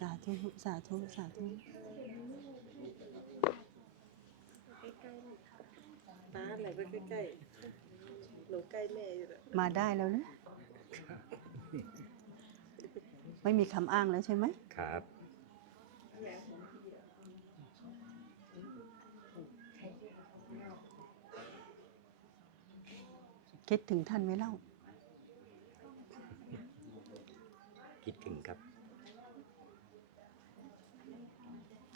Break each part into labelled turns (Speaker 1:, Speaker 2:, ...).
Speaker 1: สาธุ สาธุ สาธุ
Speaker 2: ป้าอะไรไปใกล้ๆหนูใกล้แม่อยู่แล้ว
Speaker 1: มาได้แล้วนะ ไม่มีคำอ้างแล้วใช่ไหม
Speaker 3: ครับ
Speaker 1: คิดถึงท่านไหมเล่า
Speaker 3: คิดถึงครับ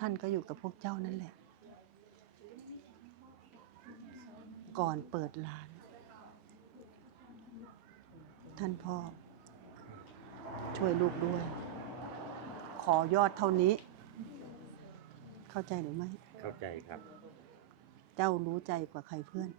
Speaker 1: ท่านก็อยู่กับพวกเจ้านั่นแหละ ก่อนเปิดร้าน ท่านพ่อ ช่วยลูกด้วย ขอยอดเท่านี้ เข้าใจหรือไม่
Speaker 3: เข้าใจครับ
Speaker 1: เจ้ารู้ใจกว่าใครเพื่อน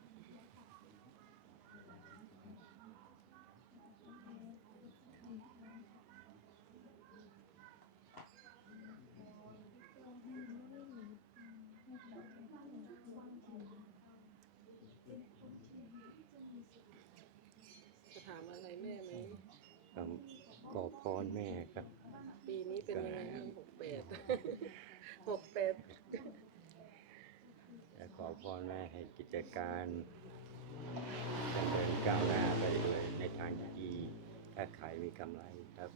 Speaker 2: จะถามอะไรแม่ไหม
Speaker 3: ผมขอพรแม่ครับ
Speaker 2: ปีนี้เป็นยังไงบ้างหกแปด หกแปด
Speaker 3: และขอพรแม่ให้กิจการดำเนิน ก้าวหน้าไปเลยในทางที่ดีถ้าขายมีกำไรครับ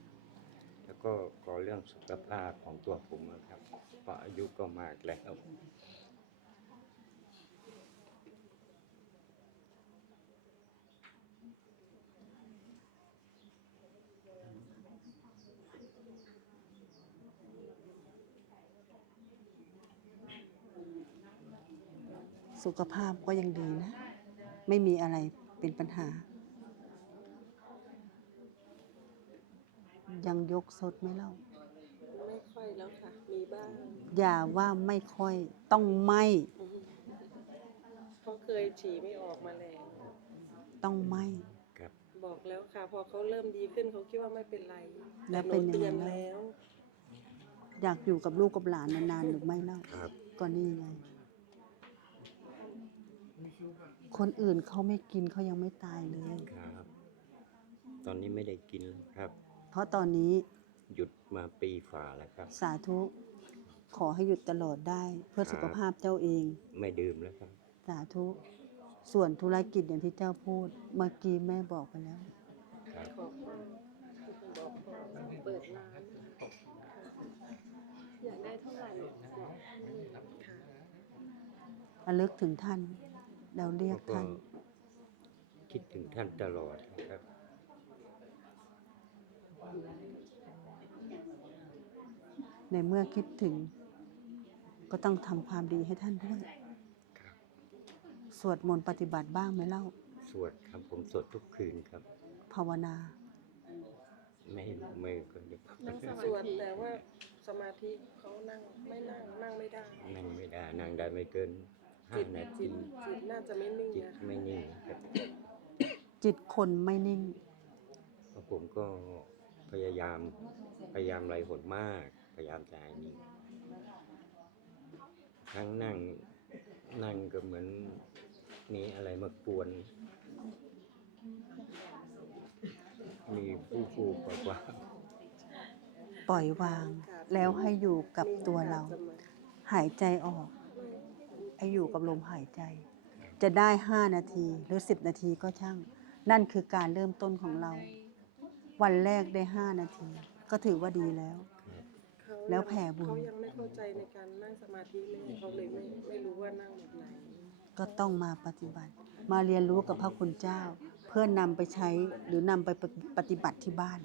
Speaker 3: แล้วก็ขอเรื่องสุขภาพของตัวผมนะครับเพราะอายุก็มากแล้ว
Speaker 1: สุขภาพก็ยังดีนะ ไม่มีอะไร เป็นปัญหา ยังยกสดไหม่เล่า
Speaker 2: ไม่ค่อยแล้วค่ะ มีบ้าง
Speaker 1: อย่าว่าไม่ค่อยต้องไม่
Speaker 2: อืมเขาเคยฉี่ไม่ออกมาแล้ว
Speaker 1: ต้องไม่
Speaker 3: ครับ
Speaker 2: บอกแล้วค่ะ พอเขาเริ่มดีขึ้นเขาคิดว่าไม่เป็นไร
Speaker 1: แล้ว
Speaker 2: ห
Speaker 1: เป็น
Speaker 2: นู
Speaker 1: ยังไง
Speaker 2: เตือน
Speaker 1: ล่ะ
Speaker 2: แล้ว
Speaker 1: อยากอยู่กับลูกกับหลานนานๆหรือไม่เล่า
Speaker 3: ครับ
Speaker 1: ก็นี่ไง คนอื่นเขาไม่กินเขายังไม่ตายเลย
Speaker 3: ครับ ตอนนี้ไม่ได้กินแล้วครับ
Speaker 1: เพราะตอนนี้
Speaker 3: หยุดมาปีฝ่าแล้วครับ
Speaker 1: สาธุ ขอให้หยุดตลอดได้เพื่อสุขภาพเจ้าเอง
Speaker 3: ไม่ดื่มแล้วครับ
Speaker 1: สาธุ ส่วนธุรกิจอย่างที่เจ้าพูด เมื่อกี้แม่บอกไปแล้ว
Speaker 3: ครับ
Speaker 2: ขอบคุณบอกพ่อเปิดร้านอยากได้เท่าไหร่บอกค่ะ
Speaker 1: ระลึกถึงท่าน แล้วเรีย
Speaker 3: แล้
Speaker 1: ก
Speaker 3: วก็
Speaker 1: ท่าน
Speaker 3: คิดถึงท่านตลอดนะครับ
Speaker 1: ในเมื่อคิดถึง ก็ต้องทำความดีให้ท่านด้วย
Speaker 3: ครับ
Speaker 1: สวดมนต์ปฏิบัติบ้างไหมเล่า
Speaker 3: สวดครับผมสวดทุกคืนครับ
Speaker 1: ภาวนา
Speaker 3: ไม่ไม่ก็เดี๋ยว
Speaker 2: นั่งสวดแต่ว่าสมาธิเขานั่งไม่นั่งนั่งไม่ได้
Speaker 3: นั่งไม่ได้นั่งได้ไม่เกิน ห้า
Speaker 2: จิต
Speaker 3: นา
Speaker 2: จิ
Speaker 3: ที
Speaker 2: ตจิตน่าจะไม่นิ่ง
Speaker 3: จิต
Speaker 2: นะ
Speaker 3: ไม่นิ่งครับ
Speaker 1: จิตคนไม่นิ่ง
Speaker 3: เพราะผมก็พยายามพยายามไรหนมาก พยายามใจนิ่งทั้งนั่งนั่งก็เหมือนมีอะไรมากวน มีผู้ผู้กว่ากว่า
Speaker 1: ปล่อยวาง แล้วให้อยู่กับตัวเรา หายใจออก ให้อยู่กับลมหายใจ จะได้ 5 นาทีหรือ 10 นาทีก็ช่าง นั่นคือการเริ่มต้นของเรา วันแรกได้ 5 นาที ก็ถือว่าดีแล้ว
Speaker 2: เขา
Speaker 1: แล้วแผ่บุญ
Speaker 2: เขายังไม่เข้าใจในการนั่งสมาธิเลยเขาเลยไม่ไม่รู้ว่านั่งแบบไหน
Speaker 1: ก็ต้องมาปฏิบัติ มาเรียนรู้กับพระคุณเจ้า เพื่อนำไปใช้หรือนำไปปฏิบัติที่บ้าน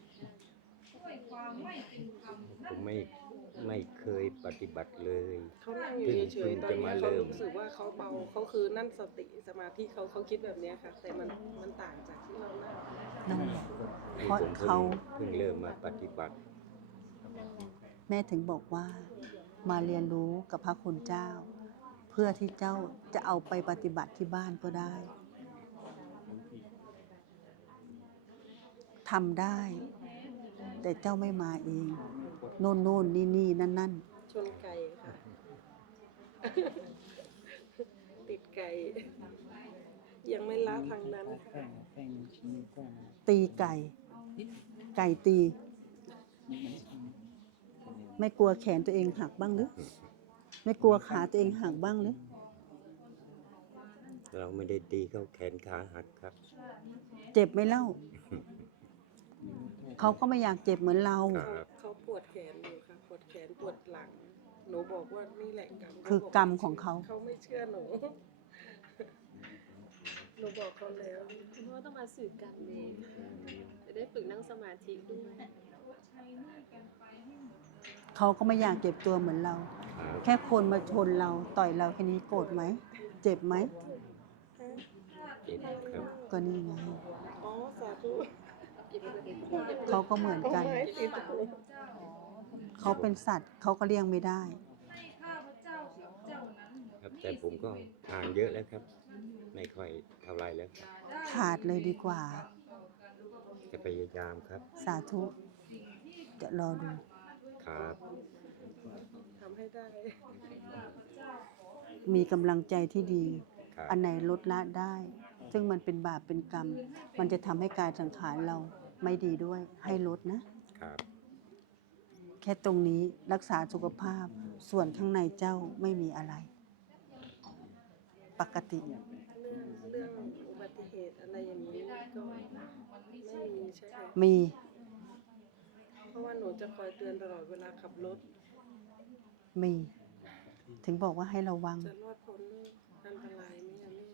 Speaker 3: ผมไม่ ไม่เคยปฏิบัติเลย
Speaker 2: เขานั่งอยู่เฉยๆตอน
Speaker 3: เพิ่งจะ
Speaker 2: นี้
Speaker 3: มา
Speaker 2: เขา
Speaker 3: เริ่ม
Speaker 2: รู้สึกว่าเขาเบาเขาคือนั่นสติสมาธิเขาเขาคิดแบบเนี้ยค่ะ แต่มันมันต่างจากที่เรานั่ง
Speaker 1: นั่นแหละ
Speaker 3: นี่
Speaker 1: เพราะ
Speaker 3: ผมเพิ่ง
Speaker 1: เขา
Speaker 3: เพิ่งเริ่มมาปฏิบัติ
Speaker 1: แม่ถึงบอกว่า มาเรียนรู้กับพระคุณเจ้า เพื่อที่เจ้าจะเอาไปปฏิบัติที่บ้านก็ได้ทำได้ แต่เจ้าไม่มาเอง โน่นโน่นนี่นี่นั่นนั่น
Speaker 2: ชนไก่ค่ะ ติดไก่ ยังไม่ละทางนั้นค่ะ
Speaker 4: แป้งแป้งชิ้นนี้แป้ง
Speaker 1: ตีไก่ ไก่ตี
Speaker 4: มันมันชิ้น
Speaker 1: ไม่กลัวแขนตัวเองหักบ้างหรือ ไม่กลัวขาตัวเองหักบ้างหรือ
Speaker 3: เราไม่ได้ตีเขาแขนขาหักครับ
Speaker 1: เจ็บไหมเล่า เขาก็ไม่อยากเจ็บเหมือนเรา
Speaker 3: ครับ
Speaker 2: เขาเขาป วดแขนอยู่ค่ะปวดแขนปวดหลัง หนูบอกว่านี่แหละกรรม
Speaker 1: คือกรรมของเขา
Speaker 2: เขาไม่เชื่อหนู หนูบอกเขาแล้ว
Speaker 5: คุณพ่อต้องมาสื่อกันเลยจะได้ฝึกนั่งสมาธิด้วย
Speaker 1: เขาก็ไม่อยากเจ็บตัวเหมือนเรา
Speaker 3: ครับ
Speaker 1: แค่คนมาชนเราต่อยเราแค่นี้โกรธไหม เจ็บไหม
Speaker 3: เจ็บครับ
Speaker 1: ก็นี่ไง
Speaker 2: อ๋อสาธุ
Speaker 1: เขาก็เหมือนกัน
Speaker 2: ไม้ติดหู
Speaker 1: เขาเป็นสัตว์เขาก็เลี้ยงไม่ได้
Speaker 3: ครับ แต่ผมก็ทานเยอะแล้วครับ ไม่ค่อยเท่าไรแล้วครับ
Speaker 1: ขาดเลยดีกว่า
Speaker 3: จะพยายามครับ
Speaker 1: สาธุ จะรอดู
Speaker 3: ครับ
Speaker 2: ทำให้ได้
Speaker 1: มีกำลังใจที่ดี
Speaker 3: ครับ
Speaker 1: อันไหนลดละได้ ซึ่งมันเป็นบาปเป็นกรรม มันจะทำให้กายสังขารเราไม่ดีด้วย ให้ลดนะ
Speaker 3: ครับ
Speaker 1: แค่ตรงนี้รักษาสุขภาพ ส่วนข้างในเจ้าไม่มีอะไร ปกติ
Speaker 2: เรื่องเรื่องอุบัติเหตุอะไรอย่างนี้ก็ไม่มีใช่ไหม
Speaker 1: มี
Speaker 2: เพราะว่าหนูจะคอยเตือนตลอดเวลาขับรถ
Speaker 1: มี ถึงบอกว่าให้ระวัง
Speaker 2: จะรอดพ้นอันตรายไหมอะแม่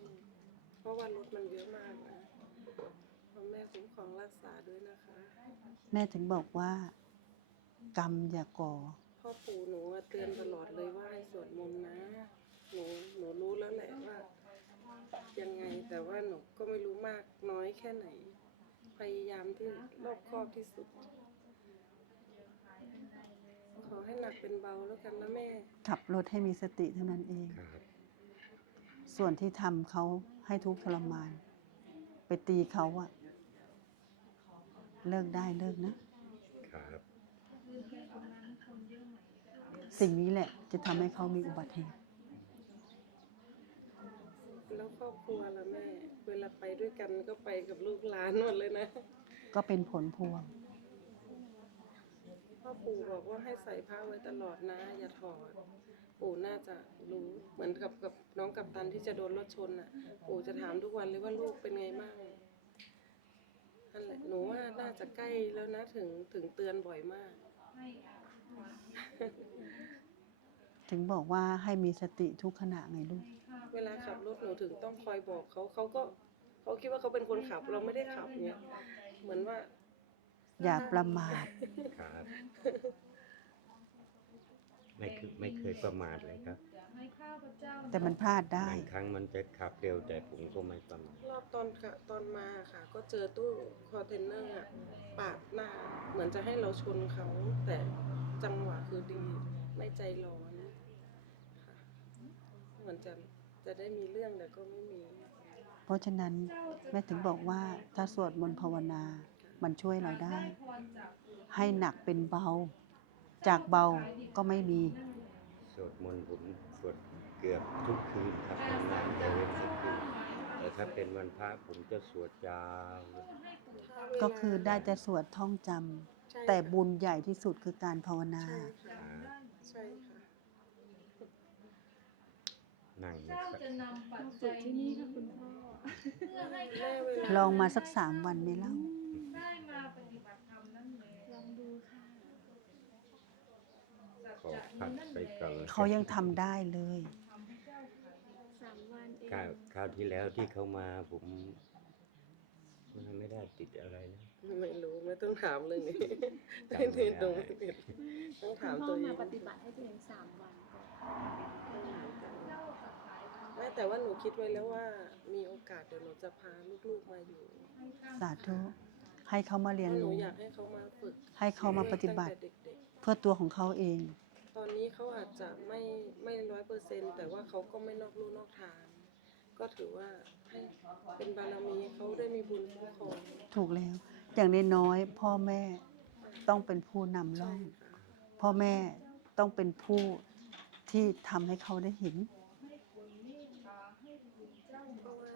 Speaker 2: เพราะว่ารถมันเยอะมากนะขอแม่คุ้มครองรักษาด้วยนะคะ
Speaker 1: แม่ถึงบอกว่า กรรมอย่าก่อ
Speaker 2: พ่อปู่หนูอะเตือนตลอดเลยว่าให้สวดมนต์นะ หนูหนูรู้แล้วแหละว่า ยังไงแต่ว่าหนูก็ไม่รู้มากน้อยแค่ไหน พยายามที่รอบคอบที่สุด ขอให้หนักเป็นเบาแล้วกันนะแม่
Speaker 1: ขับรถให้มีสติเท่านั้นเอง
Speaker 3: ครับ
Speaker 1: ส่วนที่ทำเขาให้ทุกข์ทรมาน ไปตีเขาอะเลิกได้เลิกนะ
Speaker 3: ครับ
Speaker 1: สิ่งนี้แหละ จะทำให้เขามีอุบัติเหตุ
Speaker 2: แล้วครอบครัวละแม่ เวลาไปด้วยกันก็ไปกับลูกหลานหมดเลยนะ
Speaker 1: ก็เป็นผลพวง
Speaker 2: พ่อปู่บอกว่าให้ใส่ผ้าไว้ตลอดนะ อย่าถอด ปู่น่าจะรู้เหมือนกับกับน้องกับตันที่จะโดนรถชนอะ ปู่จะถามทุกวันเลยว่าลูกเป็นไงบ้างนั่นแหละหนูว่าน่าจะใกล้แล้วนะถึงถึงเตือนบ่อยมาก
Speaker 1: ถึงบอกว่าให้มีสติทุกขณะไงลูก
Speaker 2: เวลาขับรถหนูถึงต้องคอยบอกเขาเขาก็เขาคิดว่าเขาเป็นคนขับเราไม่ได้ขับเนี่ย เหมือนว่า
Speaker 1: อย่าประมาท
Speaker 3: ครับ ไม่เคยไม่เคยประมาทเลยครับ
Speaker 1: แต่มันพลาดได้
Speaker 3: บางครั้งมันจะขับเร็วแต่ผมก็ไม่ประมาท
Speaker 2: รอบตอนค่ะตอนมาค่ะ ก็เจอตู้คอนเทนเนอร์อะปาดหน้า เหมือนจะให้เราชนเขา แต่จังหวะคือดีไม่ใจร้อนค่ะเหมือนจะจะได้มีเรื่องแต่ก็ไม่มี
Speaker 1: เพราะฉะนั้นแม่ถึงบอกว่าถ้าสวดมนต์ภาวนา มันช่วยเราได้ ให้หนักเป็นเบา จากเบาก็ไม่มี
Speaker 3: สวดมนต์ผมสวด เกือบทุกคืนครับนานๆจะเว้นสักคืนแต่ถ้าเป็นวันพระผมจะสวดยาวเลย
Speaker 1: ก็คือได้แต่สวดท่องจำ
Speaker 2: ใช่
Speaker 1: แต่
Speaker 2: ค่ะ
Speaker 1: บุญใหญ่ที่สุดคือการภาวนา
Speaker 2: ใช่ค่ะ
Speaker 3: ครับ
Speaker 2: ใช่ค่ะ
Speaker 3: นั่งนะครับ
Speaker 5: ฝึกที่นี่ค่ะคุณพ่อ
Speaker 2: แม่เวลา
Speaker 1: ลองมาสักสามวันไหมเล่า
Speaker 5: ลองดูค่ะ
Speaker 3: ขอพักไปก่อนแล้วกัน
Speaker 1: เขายังทำได้เลย
Speaker 5: สามวันเอง
Speaker 3: คราวคราวที่แล้วที่เขามาผมมันไม่ได้ติดอะไรนะ
Speaker 2: ไม่รู้ไม่ต้องถามเลยนี่
Speaker 3: จำไม่ได้
Speaker 2: ตรงไม่ผิดต้อง
Speaker 5: คุ
Speaker 2: ถาม
Speaker 5: ณพ่
Speaker 2: ตั
Speaker 5: อ
Speaker 2: วเอ
Speaker 5: มางปฏิบัติให้ตัวเองสามวันก่อน
Speaker 2: ไม่แต่ว่าหนูคิดไว้แล้วว่า มีโอกาสเดี๋ยวหนูจะพาลูกๆมาอยู่
Speaker 1: สาธุให้เขามา
Speaker 2: เพ
Speaker 1: เรียน
Speaker 2: ราะหนู
Speaker 1: รู้
Speaker 2: อยากให้เขามาฝึก
Speaker 1: ให้เขามาปฏิบัติ
Speaker 2: ตั้งแต่เด็ก
Speaker 1: เพื่อตัวของเขาเอง
Speaker 2: ๆตอนนี้เขาอาจจะไม่ไม่ร้อยเปอร์เซ็นแต่ว่าเขาก็ไม่นอกลู่นอกทาง ก็ถือว่าให้เป็นบารมีเขาได้มีบุญคุ้มครอง
Speaker 1: ถูกแล้ว อย่างน้อยๆพ่อแม่ต้องเป็นผู้นำร่อง
Speaker 2: ค่ะ
Speaker 1: พ่อแม่ต้องเป็นผู้ที่ทำให้เขาได้เห็น
Speaker 2: เพราะว่า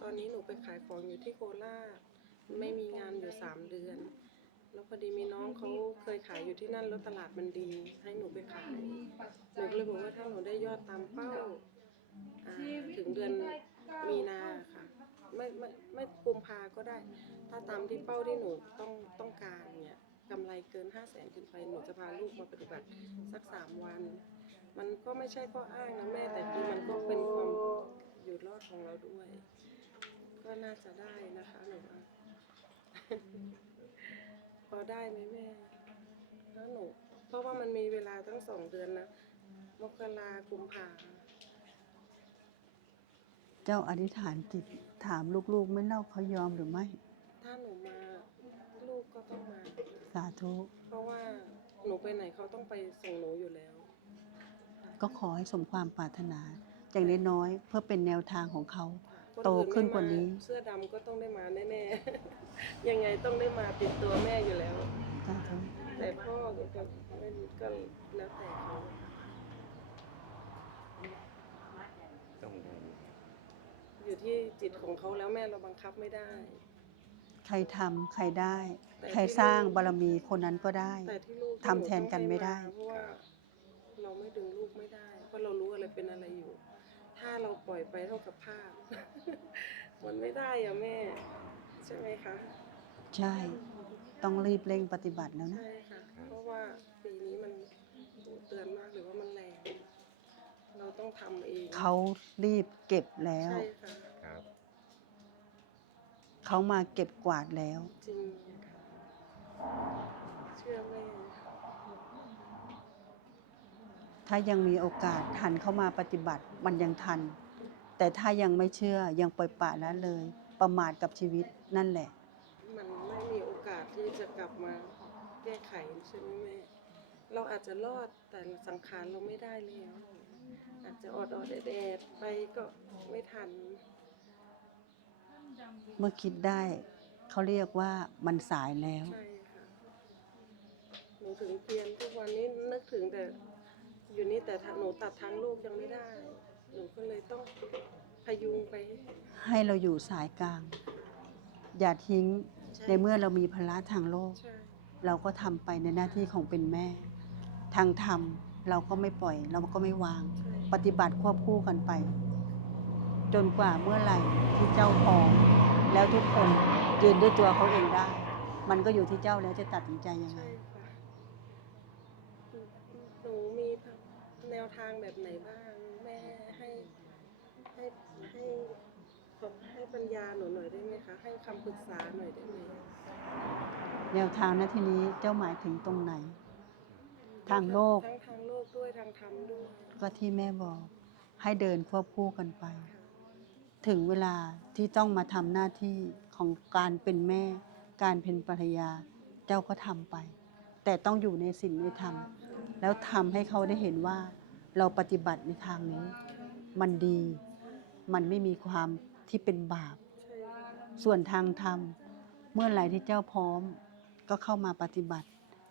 Speaker 2: ตอนอนนี้หนูไปขายของอยู่ที่โคราชไม่มีงานอยู่สามเดือน แล้วพอดีมีน้องเขาเคยขายอยู่ที่นั่นแล้วตลาดมันดี ให้หนูไปขายหนูก็เลยบอกว่าถ้าหนูได้ยอดตามเป้า อ่าถึงเดือนมีนาค่ะไม่ไม่ไม่กุมภาก็ได้ ถ้าตามที่เป้าที่หนูต้องต้องการเนี่ยกำไรเกินห้าแสนขึ้นไปหนูจะพาลูกมาปฏิบัติสักสามวัน มันก็ไม่ใช่ข้ออ้างนะแม่แต่คือมันก็เป็นความอยู่รอดของเราด้วย ก็น่าจะได้นะคะหนูว่าพอได้ไหมแม่แล้วหนูเพราะว่ามันมีเวลาตั้งสองเดือนนะมกรากุมภา
Speaker 1: เจ้าอธิษฐานจิตถามลูกๆ ไม่เล่าเขายอมหรือไม่
Speaker 2: ถ้าหนูมาลูกก็ต้องมา
Speaker 1: สาธุ
Speaker 2: เพราะว่าหนูไปไหนเขาต้องไปส่งหนูอยู่แล้ว
Speaker 1: ก็ขอให้สมความปรารถนา อย่างน้อยๆเพื่อเป็นแนวทางของเขา
Speaker 2: คน
Speaker 1: โต
Speaker 2: อื่
Speaker 1: ขึ้นกว่านี้
Speaker 2: ไม่มเสื้อดำก็ต้องได้มาแน่ๆ ยังไงต้องได้มาติดตัวแม่อยู่แล้ว
Speaker 1: สาธุ
Speaker 2: แต่พ่อก็ก็ไม่ก็แล้วแต่เขา
Speaker 3: ต้องได้
Speaker 2: อยู่ ที่จิตของเขาแล้วแม่เราบังคับไม่ได้
Speaker 1: ใครทำใครได้ ใครสร้างบารมีคนนั้นก็ได้
Speaker 2: แต่ที่ลูก
Speaker 1: ทำแทนกันไม่ได้
Speaker 2: เพราะว่าเราไม่ดึงลูกไม่ได้ เพราะเรารู้อะไรเป็นอะไรอยู่ ถ้าเราปล่อยไปเท่ากับภาพ มันไม่ได้อะแม่ ใช่ไหมคะ
Speaker 1: ใช่ ต้องรีบเร่งปฏิบัติแล้วนะ
Speaker 2: ใช่ค่ะ เพราะว่าปีนี้มันเตือนมากหรือว่ามันแรง เราต้องทำเอง
Speaker 1: เขารีบเก็บแล้ว
Speaker 2: ใช่ค่ะ
Speaker 3: ครับ
Speaker 1: เขามาเก็บกวาดแล้ว
Speaker 2: จริงค่ะเชื่อแม่
Speaker 1: ถ้ายังมีโอกาสหันเข้ามาปฏิบัติมันยังทัน แต่ถ้ายังไม่เชื่อยังปล่อยปละละเลย ประมาทกับชีวิตนั่นแหละ
Speaker 2: มันไม่มีโอกาสที่จะกลับมาแก้ไขใช่ไหมแม่ เราอาจจะรอดแต่สังขารเราไม่ได้แล้วอาจจะอดอดๆแดดๆไปก็ไม่ทัน
Speaker 1: เมื่อคิดได้ เขาเรียกว่ามันสายแล้ว
Speaker 2: ใช่ค่ะหนูถึงเพียนทุกวันนี้นึกถึงแต่อยู่นี่แต่หนูตัดทางลูกยังไม่ได้ หนูก็เลยต้องพยุงไป
Speaker 1: ให้เราอยู่สายกลาง อย่าทิ้ง
Speaker 2: ใช่
Speaker 1: ในเมื่อเรามีภาระทางโลก
Speaker 2: ใช่
Speaker 1: เราก็ทำไปในหน้าที่ของเป็นแม่ ทางธรรมเราก็ไม่ปล่อย เราก็ไม่วาง
Speaker 2: ใช่
Speaker 1: ปฏิบัติควบคู่กันไป จนกว่าเมื่อไหร่ที่เจ้าพร้อมแล้วทุกคนยืนด้วยตัวเขาเองได้ มันก็อยู่ที่เจ้าแล้วจะตัดสินใจยังไง
Speaker 2: ใช่ค่ะหนูมีแนวทางแบบไหนบ้าง แม่ให้ให้ให้ให้ปัญญาหนูหน่อยได้ไหมคะ ให้คำปรึกษาหน่อยได้ไหม
Speaker 1: แนวทางนะทีนี้เจ้าหมายถึงตรงไหน ทางโลก
Speaker 2: ทั้งทางโลกด้วยทางธรรมด้วย
Speaker 1: ก็ที่แม่บอกให้เดินควบคู่กันไป
Speaker 2: ค่ะ
Speaker 1: ถึงเวลาที่ต้องมาทำหน้าที่ของการเป็นแม่ การเป็นภรรยา เจ้าก็ทำไป แต่ต้องอยู่ในศีลในธรรม แล้วทำให้เขาได้เห็นว่า เราปฏิบัติในทางนี้ มันดี มันไม่มีความที่เป็นบาป ส่วนทางธรรม เมื่อไหร่ที่เจ้าพร้อม ก็เข้ามาปฏิบัติ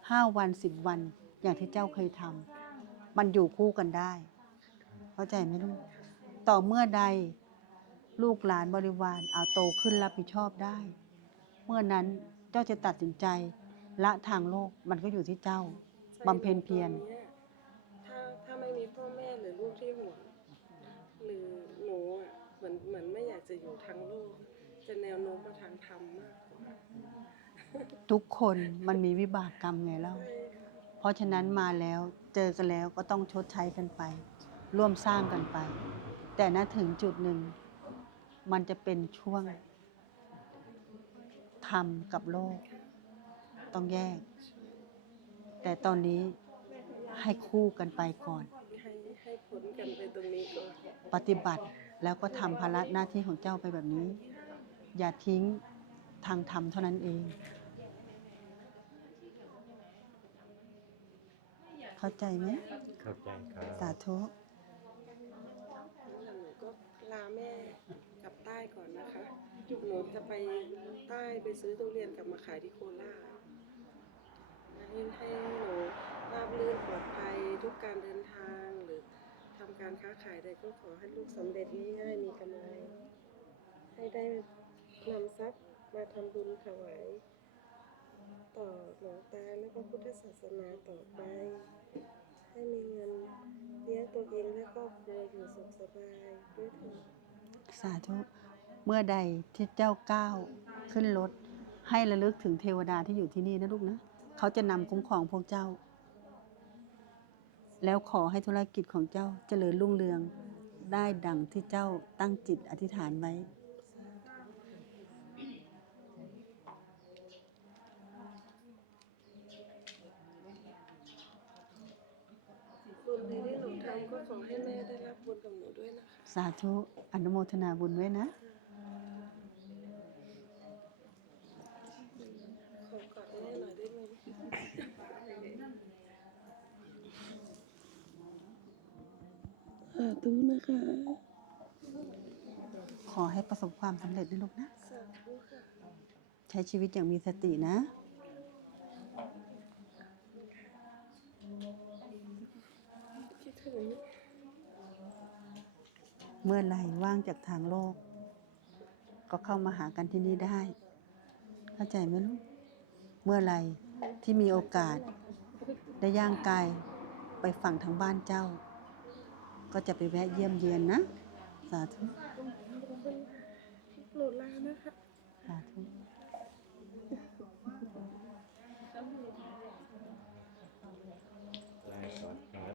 Speaker 1: ห้าวันสิบวันอย่างที่เจ้าเคยทำมันอยู่คู่กันได้ เข้าใจไหมลูกต่อเมื่อใด ลูกหลานบริวารเอาโตขึ้นรับผิดชอบได้ เมื่อนั้นเจ้าจะตัดสินใจ ละทางโลกมันก็อยู่ที่เจ้า
Speaker 2: ใช่
Speaker 1: บำเพ็ญเพียร
Speaker 2: ตอนนี้ยถ้าถ้าไม่มีพ่อแม่หรือลูกที่ห่วงหรือหนูอะเหมือนเหมือนไม่อยากจะอยู่ทางโลก จะแนวโน้มมาทางธรรมมากกว่า
Speaker 1: ทุกคนมันมีวิบากกรรมไงเล่า
Speaker 2: ใช่ค่ะ
Speaker 1: เพราะฉะนั้นมาแล้วเจอกันแล้วก็ต้องชดใช้กันไป ร่วมสร้างกันไป แต่ณถึงจุดหนึ่ง มันจะเป็นช่วงธรรมกับโลก ต้องแยก แต่ตอนนี้ให้คู่กันไปก่อน
Speaker 2: ให้ให้ผลกันไปตรงนี้ก่อน
Speaker 1: ปฏิบัติแล้วก็ทำภาระหน้าที่ของเจ้าไปแบบนี้ อย่าทิ้งทางธรรมเท่านั้นเอง เข้าใจไหม
Speaker 3: เข้าใจครับ
Speaker 1: สาธุ
Speaker 2: หนูก็ลาแม่กลับ ใต้ก่อนนะคะหนูจะไปใต้ไปซื้อทุเรียนกลับมาขายที่โคราชให้ให้หนูราบรื่นปลอดภัยทุกการเดินทางหรือทำการค้าขายใดก็ขอให้ลูกสำเร็จง่ายๆมีกำไรให้ได้นำทรัพย์มาทำบุญถวายต่อหลวงตาและพระพุทธศาสนาต่อไป ให้มีเงินเลี้ยงตัวเองและครอบครัวอยู่สุขสบายด้วยเถิด
Speaker 1: สาธุเมื่อใดที่เจ้าก้าวขึ้นรถ ให้ระลึกถึงเทวดาที่อยู่ที่นี่นะลูกนะ เขาจะนำคุ้มครองพวกเจ้า แล้วขอให้ธุรกิจของเจ้าเจริญรุ่งเรืองได้ดังที่เจ้าตั้งจิตอธิษฐานไว้
Speaker 2: บุญใดที่หนูทำ ก็ขอให้แม่ได้รับบุญกับหนูด้วยนะคะ
Speaker 1: สาธุอนุโมทนาบุญไว้นะ
Speaker 2: ขอกอดแม่หน่อยได้ไหมสาธุนะคะ
Speaker 1: ขอให้ประสบความสำเร็จนะลูกนะ
Speaker 2: สาธุค่ะ
Speaker 1: ใช้ชีวิตอย่างมีสตินะ
Speaker 2: คิดถึง
Speaker 1: เมื่อไหร่ว่างจากทางโลก ก็เข้ามาหากันที่นี่ได้ เข้าใจไหมลูก เมื่อไหร่ที่มีโอกาส ได้ย่างกายไปฝั่งทางบ้านเจ้า ก็จะไปแวะเยี่ยมเยียนนะ สาธุ
Speaker 2: หนูลานะคะ
Speaker 1: สาธุ